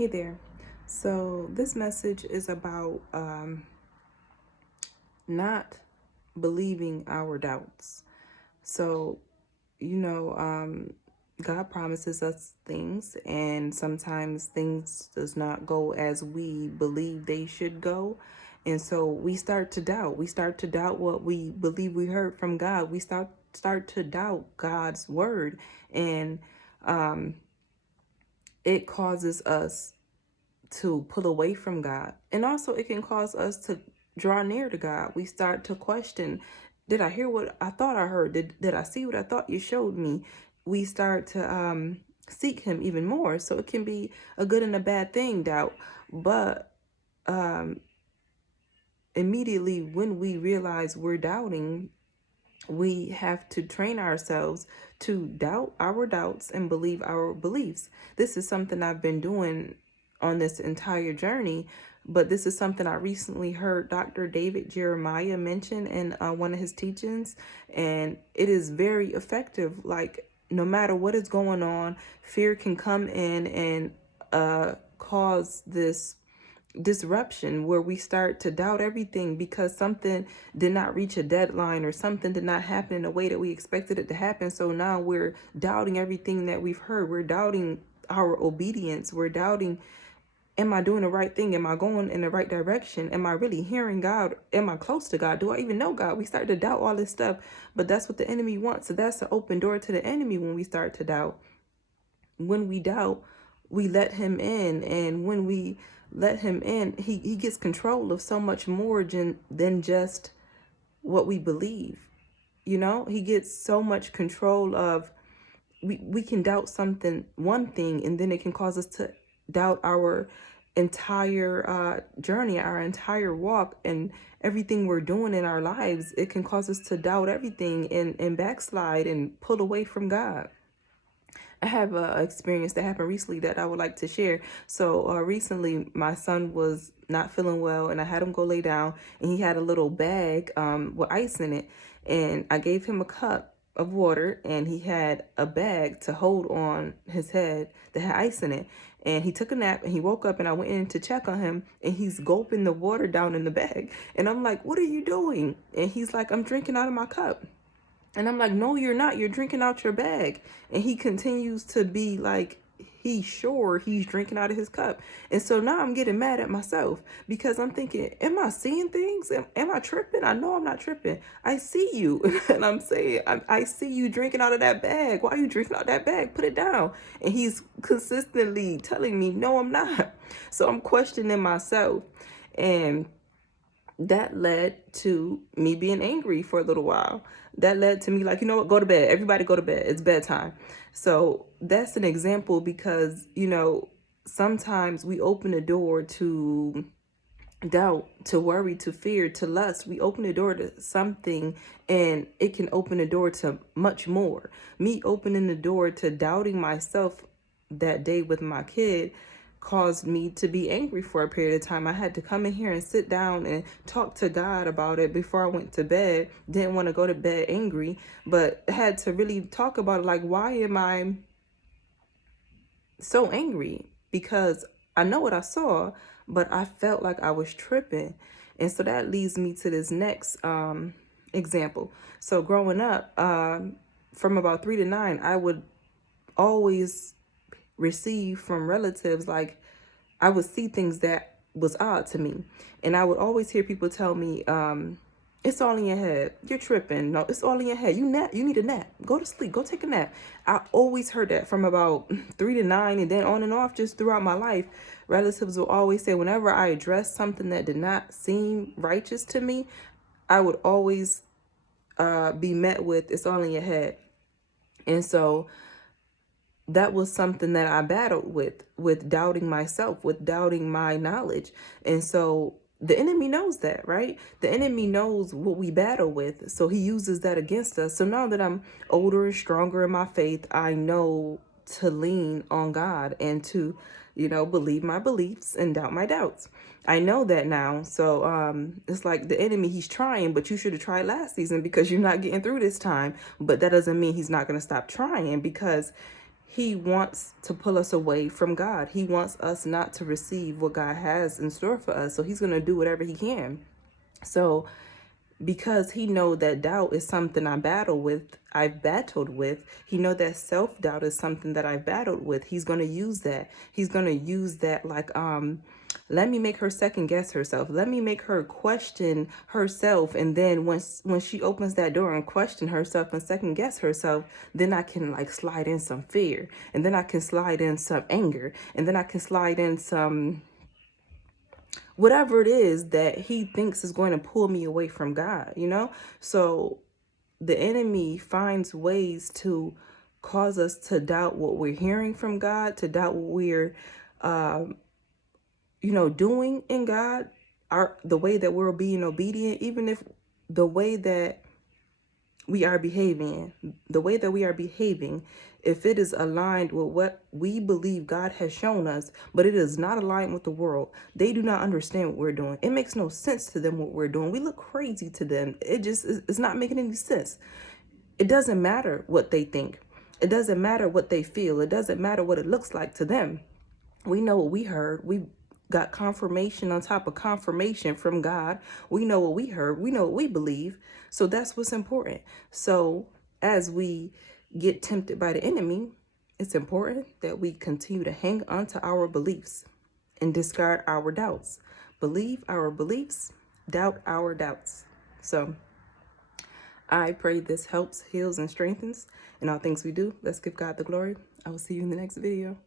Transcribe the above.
Hey there. So, this message is about not believing our doubts. So, you know, um, God promises us things, and sometimes things does not go as we believe they should go. And so we start to doubt. We start to doubt what we believe we heard from God. We start to doubt God's word, and um, it causes us to pull away from God. And also, it can cause us to draw near to God. We start to question, did I hear what I thought I heard? Did I see what I thought you showed me? We start to seek Him even more. So it can be a good and a bad thing, doubt. But um, immediately when we realize we're doubting, we have to train ourselves to doubt our doubts and believe our beliefs. This is something I've been doing on this entire journey, but this is something I recently heard Dr. David Jeremiah mention in one of his teachings, and it is very effective. Like, no matter what is going on, fear can come in and cause this disruption where we start to doubt everything because something did not reach a deadline or something did not happen in the way that we expected it to happen. So now we're doubting everything that we've heard. We're doubting our obedience. We're doubting, am I doing the right thing? Am I going in the right direction? Am I really hearing God? Am I close to God? Do I even know God? We start to doubt all this stuff, but that's what the enemy wants. So that's an open door to the enemy when we start to doubt. When we doubt, we let him in, and when we let him in, he gets control of so much more than just what we believe. He gets so much control of, we can doubt something, one thing, and then it can cause us to doubt our entire journey, our entire walk, and everything we're doing in our lives. It can cause us to doubt everything and backslide and pull away from God. I have a experience that happened recently that I would like to share. So recently, my son was not feeling well, and I had him go lay down, and he had a little bag with ice in it, and I gave him a cup of water, and he had a bag to hold on his head that had ice in it. And he took a nap, and he woke up, and I went in to check on him, and he's gulping the water down in the bag. And I'm like, "What are you doing?" And he's like, "I'm drinking out of my cup." And I'm like, "No, you're not. You're drinking out your bag." And he continues to be like, he's sure he's drinking out of his cup. And so now I'm getting mad at myself because I'm thinking, am I seeing things? Am I tripping? I know I'm not tripping. I see you. And I'm saying, I see you drinking out of that bag. Why are you drinking out that bag? Put it down. And he's consistently telling me, no, I'm not. So I'm questioning myself. And that led to me being angry for a little while. That led to me like, you know what, go to bed. Everybody go to bed. It's bedtime. So that's an example because, sometimes we open the door to doubt, to worry, to fear, to lust. We open the door to something, and it can open the door to much more. Me opening the door to doubting myself that day with my kid caused me to be angry for a period of time. I had to come in here and sit down and talk to God about it before I went to bed. Didn't want to go to bed angry, but had to really talk about it. Like, why am I so angry? Because I know what I saw, but I felt like I was tripping. And so that leads me to this next example. So growing up, from about 3 to 9, I would always receive from relatives, like, I would see things that was odd to me. And I would always hear people tell me, it's all in your head. You're tripping. No, it's all in your head. You need a nap. Go to sleep. Go take a nap. I always heard that from about 3 to 9, and then on and off just throughout my life. Relatives will always say, whenever I addressed something that did not seem righteous to me, I would always be met with, it's all in your head. And so that was something that I battled with doubting myself, with doubting my knowledge. And so the enemy knows that, right? The enemy knows what we battle with. So he uses that against us. So now that I'm older and stronger in my faith, I know to lean on God and to, believe my beliefs and doubt my doubts. I know that now. So it's like the enemy, he's trying, but you should have tried last season because you're not getting through this time. But that doesn't mean he's not going to stop trying, because he wants to pull us away from God. He wants us not to receive what God has in store for us. So he's going to do whatever he can. So because he know that doubt is something I've battled with, he know that self-doubt is something that I've battled with. He's going to use that. He's going to use that like, let me make her second guess herself. Let me make her question herself. And then when she opens that door and question herself and second guess herself, then I can like slide in some fear. And then I can slide in some anger. And then I can slide in some whatever it is that he thinks is going to pull me away from God, you know? So the enemy finds ways to cause us to doubt what we're hearing from God, to doubt what we're, doing in God, the way that we're being obedient, even if the way that we are behaving, if it is aligned with what we believe God has shown us, but it is not aligned with the world, they do not understand what we're doing. It makes no sense to them what we're doing. We look crazy to them. It's not making any sense. It doesn't matter what they think. It doesn't matter what they feel. It doesn't matter what it looks like to them. We know what we heard. We got confirmation on top of confirmation from God. We know what we heard. We know what we believe. So that's what's important. So as we get tempted by the enemy, it's important that we continue to hang on to our beliefs and discard our doubts. Believe our beliefs, doubt our doubts. So I pray this helps, heals, and strengthens in all things we do. Let's give God the glory. I will see you in the next video.